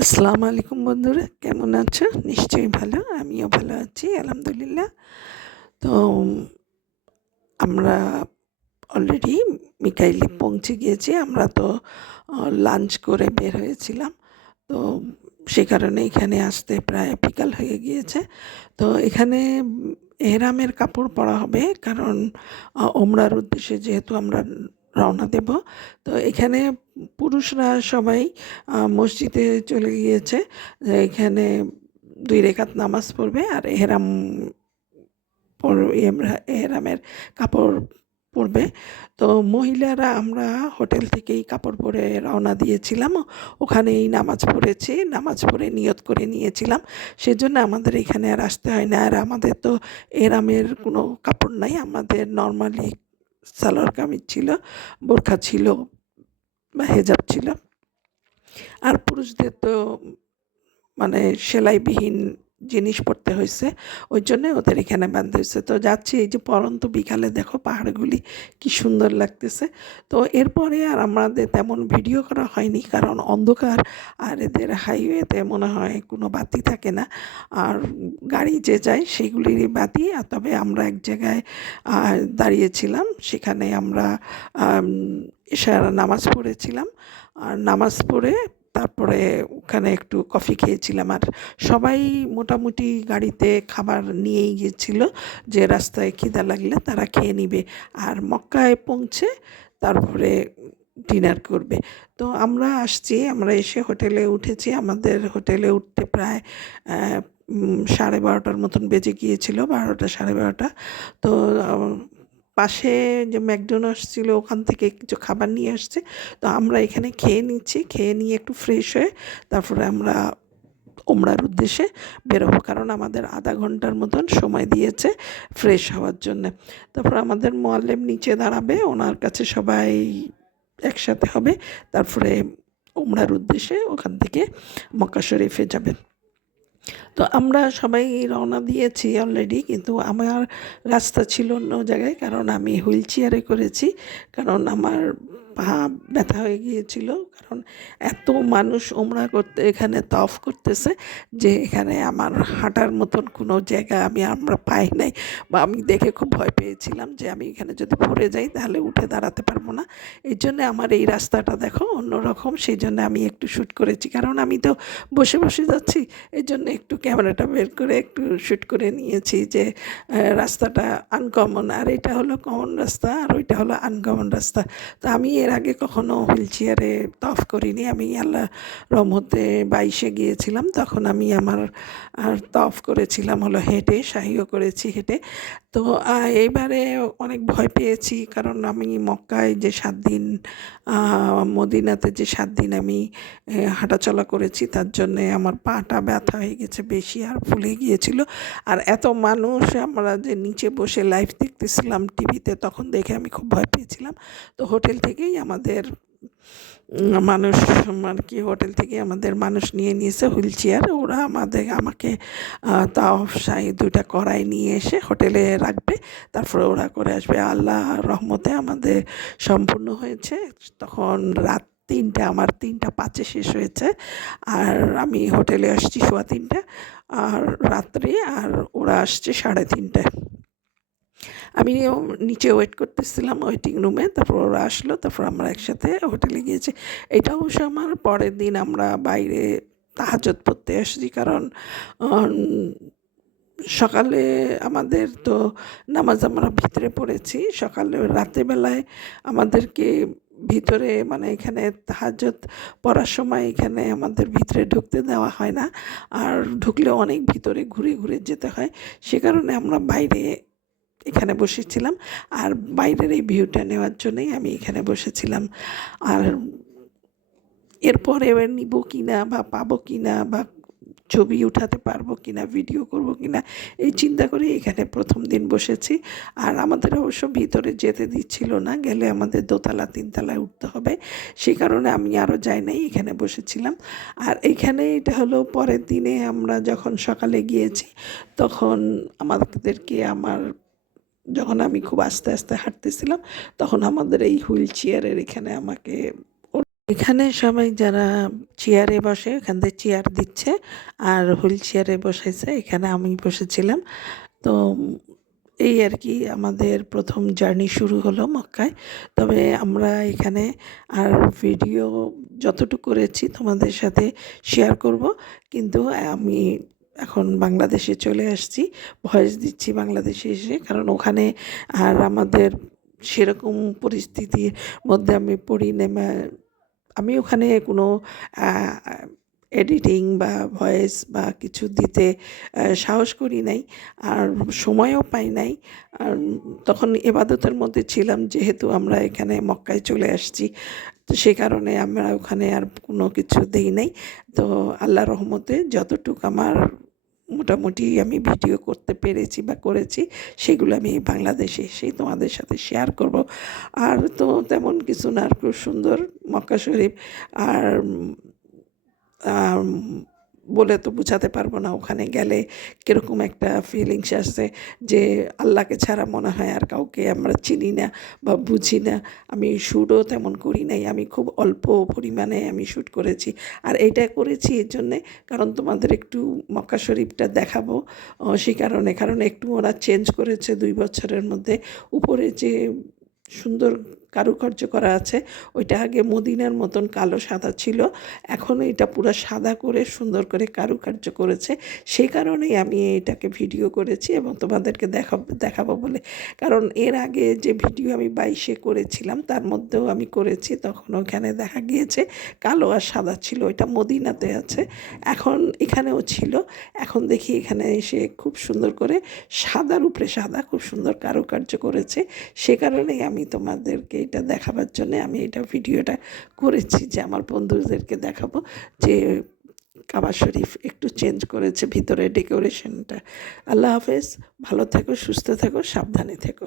আসসালামু আলাইকুম বন্ধুরা, কেমন আছো? নিশ্চয়ই ভালো, আমিও ভালো আছি, আলহামদুলিল্লাহ। তো, আমরা অলরেডি মিকাইলে পৌঁছে গিয়েছি, আমরা তো লাঞ্চ করে বের হয়েছিলাম। তো, সে কারণে এখানে আসতে প্রায় বিকাল হয়ে গিয়েছে। তো, এখানে এহরামের কাপড় পরা হবে, কারণ ওমরার উদ্দেশ্যে যেহেতু আমরা রওনা দেব। তো এখানে পুরুষরা সবাই মসজিদে চলে গিয়েছে। এখানে দুই রেখাত নামাজ পড়বে আর এহরাম এহরামের কাপড় পরবে। তো মহিলারা, আমরা হোটেল থেকেই কাপড় পরে রওনা দিয়েছিলাম। ওখানেই নামাজ পড়েছি, নামাজ পড়ে নিয়ত করে নিয়েছিলাম। সেজন্য আমাদের এখানে আর আসতে হয় না। আর আমাদের তো এরামের কোনো কাপড় নাই। আমাদের নর্মালি সালোয়ার কামিজ ছিল বোরখা ছিল বা হেজাব ছিল। আর পুরুষদের তো মানে সেলাইবিহীন জিনিস পড়তে হয়েছে ওই জন্যে ওদের এখানে বাঁধতে হয়েছে তো যাচ্ছি এই যে পরন্ত বিকালে দেখো পাহাড়গুলি কি সুন্দর লাগতেছে। তো এরপরে আর আমাদের তেমন ভিডিও করা হয়নি, কারণ অন্ধকার আর এদের হাইওয়েতে মনে হয় কোনো বাতি থাকে না। আর গাড়ি যে যায় সেগুলিরই বাতি, আর তবে আমরা এক জায়গায় দাঁড়িয়েছিলাম। সেখানে আমরা এশার নামাজ পড়েছিলাম। আর নামাজ পড়ে তারপরে ওখানে একটু কফি খেয়েছিলাম আর সবাই মোটামুটি গাড়িতে খাবার নিয়েই গিয়েছিল যে রাস্তায় খিদা লাগলে তারা খেয়ে নিবে। আর মক্কায় পৌঁছে তারপরে ডিনার করবে। তো আমরা আসছি, আমরা এসে হোটেলে উঠেছি। আমাদের হোটেলে উঠতে প্রায় সাড়ে বারোটার মতন বেজে গিয়েছিল, বারোটা সাড়ে বারোটা। তো পাশে যে ম্যাকডোনাল্ডস ছিল, ওখান থেকে কিছু খাবার নিয়ে আসছে। তো আমরা এখানে খেয়ে নিচ্ছি, খেয়ে নিয়ে একটু ফ্রেশ হয়ে তারপরে আমরা ওমরার উদ্দেশ্যে বেরোবো। কারণ আমাদের আধা ঘণ্টার মতন সময় দিয়েছে ফ্রেশ হওয়ার জন্য। তারপর আমাদের মোয়াল্লেম নিচে দাঁড়াবে, ওনার কাছে সবাই একসাথে হবে। তারপরে ওমরার উদ্দেশ্যে ওখান থেকে মক্কা শরীফে যাবেন তো আমরা সবাই রওনা দিয়েছি অলরেডি কিন্তু আমার রাস্তা ছিল অন্য জায়গায়, কারণ আমি হুইল চেয়ারে করেছি। কারণ আমার পা ব্যথা হয়ে গিয়েছিল, কারণ এত মানুষ ওমরা করতে, এখানে তফ করতেছে যে এখানে আমার হাঁটার মতন কোনো জায়গা আমি আমরা পাই নাই বা আমি দেখে খুব ভয় পেয়েছিলাম যে আমি এখানে যদি পড়ে যাই তাহলে উঠে দাঁড়াতে পারব না। এই জন্যে আমার এই রাস্তাটা দেখো অন্যরকম, সেই জন্য আমি একটু শ্যুট করেছি। কারণ আমি তো বসে বসে যাচ্ছি, এই জন্য একটু ক্যামেরাটা বের করে একটু শ্যুট করে নিয়েছি যে রাস্তাটা আনকমন আর এটা হলো কমন রাস্তা, আর ওইটা হলো আনকমন রাস্তা। তো আমি এর আগে কখনো হুইল চেয়ারে তফ করিনি। আমি আল্লাহ রহমতে বাইশে গিয়েছিলাম, তখন আমি আমার আর তফ করেছিলাম হলো হেঁটে, শাহিও করেছি হেঁটে। তো এইবারে অনেক ভয় পেয়েছি, কারণ আমি মক্কায় যে সাত দিন মদিনাতে যে সাত দিন আমি হাঁটাচলা করেছি, তার জন্যে আমার পাটা ব্যথা হয়ে গেছে বেশি আর ফুলে গিয়েছিল। আর এত মানুষ, আমরা যে নিচে বসে লাইভ দেখতেছিলাম টিভিতে তখন দেখে আমি খুব ভয় পেয়েছিলাম। তো হোটেল থেকেই আমাদের মানুষ, আর কি, হোটেল থেকে আমাদের মানুষ নিয়ে নিয়েছে হুইল চেয়ার। ওরা আমাদের, আমাকে তাও সাই দুইটা কড়াই নিয়ে এসে হোটেলে রাখবে। তারপরে ওরা করে আসবে। আল্লাহ রহমতে আমাদের সম্পূর্ণ হয়েছে। তখন রাত তিনটা, আমার তিনটা পাঁচে শেষ হয়েছে। আর আমি হোটেলে আসছি সোয়া তিনটা, আর রাত্রে, আর ওরা আসছে সাড়ে তিনটায়। আমি নিচে ওয়েট করতেছিলাম ওয়েটিং রুমে তারপর ওরা আসলো, তারপর আমরা একসাথে হোটেলে গিয়েছি। এটা অবশ্য আমার পরের দিন আমরা বাইরে তাহাজত পড়তে আসছি, কারণ সকালে আমাদের তো নামাজ আমরা ভিতরে পড়েছি, সকালে রাতেবেলায় আমাদেরকে ভিতরে মানে এখানে তাহাজত পড়ার সময় এখানে আমাদের ভিতরে ঢুকতে দেওয়া হয় না, আর ঢুকলে অনেক ভিতরে ঘুরে ঘুরে যেতে হয়। সে কারণে আমরা বাইরে এখানে বসেছিলাম। আর বাইরের এই ভিউটা নেওয়ার জন্যই আমি এখানে বসেছিলাম। আর এরপরে এবার নিব কি না বা পাবো কি না বা ছবি উঠাতে পারব কি না ভিডিও করব কি না এই চিন্তা করে এখানে প্রথম দিন বসেছি। আর আমাদের অবশ্য ভিতরে যেতে দিচ্ছিল না, গেলে আমাদের দোতলা, তিনতলায় উঠতে হবে। সেই কারণে আমি আরও যাই নাই, এখানে বসেছিলাম। আর এখানে এটা হলো পরের দিনে আমরা যখন সকালে গিয়েছি, তখন আমাদেরকে আমার যখন আমি খুব আস্তে আস্তে হাঁটতেছিলাম, তখন আমাদের এই হুইল চেয়ারের এখানে আমাকে এখানে সবাই যারা চেয়ারে বসে এখান থেকে চেয়ার দিচ্ছে আর হুইল চেয়ারে বসেছে এখানে আমি বসেছিলাম। তো এই আর কি আমাদের প্রথম জার্নি শুরু হলো মক্কায়। তবে আমরা এখানে আর ভিডিও যতটুকু করেছি তোমাদের সাথে শেয়ার করব, কিন্তু আমি এখন বাংলাদেশে চলে আসছি। ভয়েস দিচ্ছি বাংলাদেশে এসে, কারণ ওখানে আর আমাদের সেরকম পরিস্থিতির মধ্যে আমি পড়ি নেমে আমি ওখানে কোনো এডিটিং বা ভয়েস বা কিছু দিতে সাহস করি নাই আর সময়ও পাই নাই। আর তখন এবাদতের মধ্যে ছিলাম, যেহেতু আমরা এখানে মক্কায় চলে আসছি। তো সে কারণে আমরা ওখানে আর কোনো কিছু দেই নাই। তো আল্লাহ রহমতে যতটুক আমার মোটামুটি আমি ভিডিও করতে পেরেছি বা করেছি, সেগুলো আমি বাংলাদেশে এসেই তোমাদের সাথে শেয়ার করব। আর তো তেমন কিছু না খুব সুন্দর মক্কা শরীফ, আর বলে তো বোঝাতে পারব না। ওখানে গেলে কীরকম একটা ফিলিংস আসছে যে আল্লাহকে ছাড়া মনে হয় আর কাউকে আমরা চিনি না বা বুঝি না। আমি শ্যুটও তেমন করি নাই। আমি খুব অল্প পরিমাণে আমি শ্যুট করেছি। আর এইটা করেছি এর জন্যে কারণ তোমাদের একটু মক্কা শরীফটা দেখাবো। সেই কারণে, কারণ একটু ওরা চেঞ্জ করেছে দুই বছরের মধ্যে। উপরে যে সুন্দর কারুকার্য করা আছে। ওইটা আগে মদিনার মতন কালো সাদা ছিল। এখন এটা পুরো সাদা করে সুন্দর করে কারুকার্য করেছে। সেই কারণেই আমি এটাকে ভিডিও করেছি এবং তোমাদেরকে দেখাবো দেখাবো বলে। কারণ এর আগে যে ভিডিও আমি বাইশে করেছিলাম, তার মধ্যেও আমি করেছি। তখন ওখানে দেখা গিয়েছে কালো আর সাদা ছিল। ওইটা মদিনাতে আছে। এখন এখানেও ছিল। এখন দেখি এখানে এসে খুব সুন্দর করে সাদার উপরে সাদা খুব সুন্দর কারুকার্য করেছে। সে কারণেই আমি তোমাদেরকে এটা দেখাবার জন্যে আমি এটা ভিডিওটা করেছি যে আমার বন্ধুদেরকে দেখাবো যে কাবা শরীফ একটু চেঞ্জ করেছে ভিতরে ডেকোরেশনটা আল্লাহ হাফেজ, ভালো থেকো, সুস্থ থেকো, সাবধানে থেকো।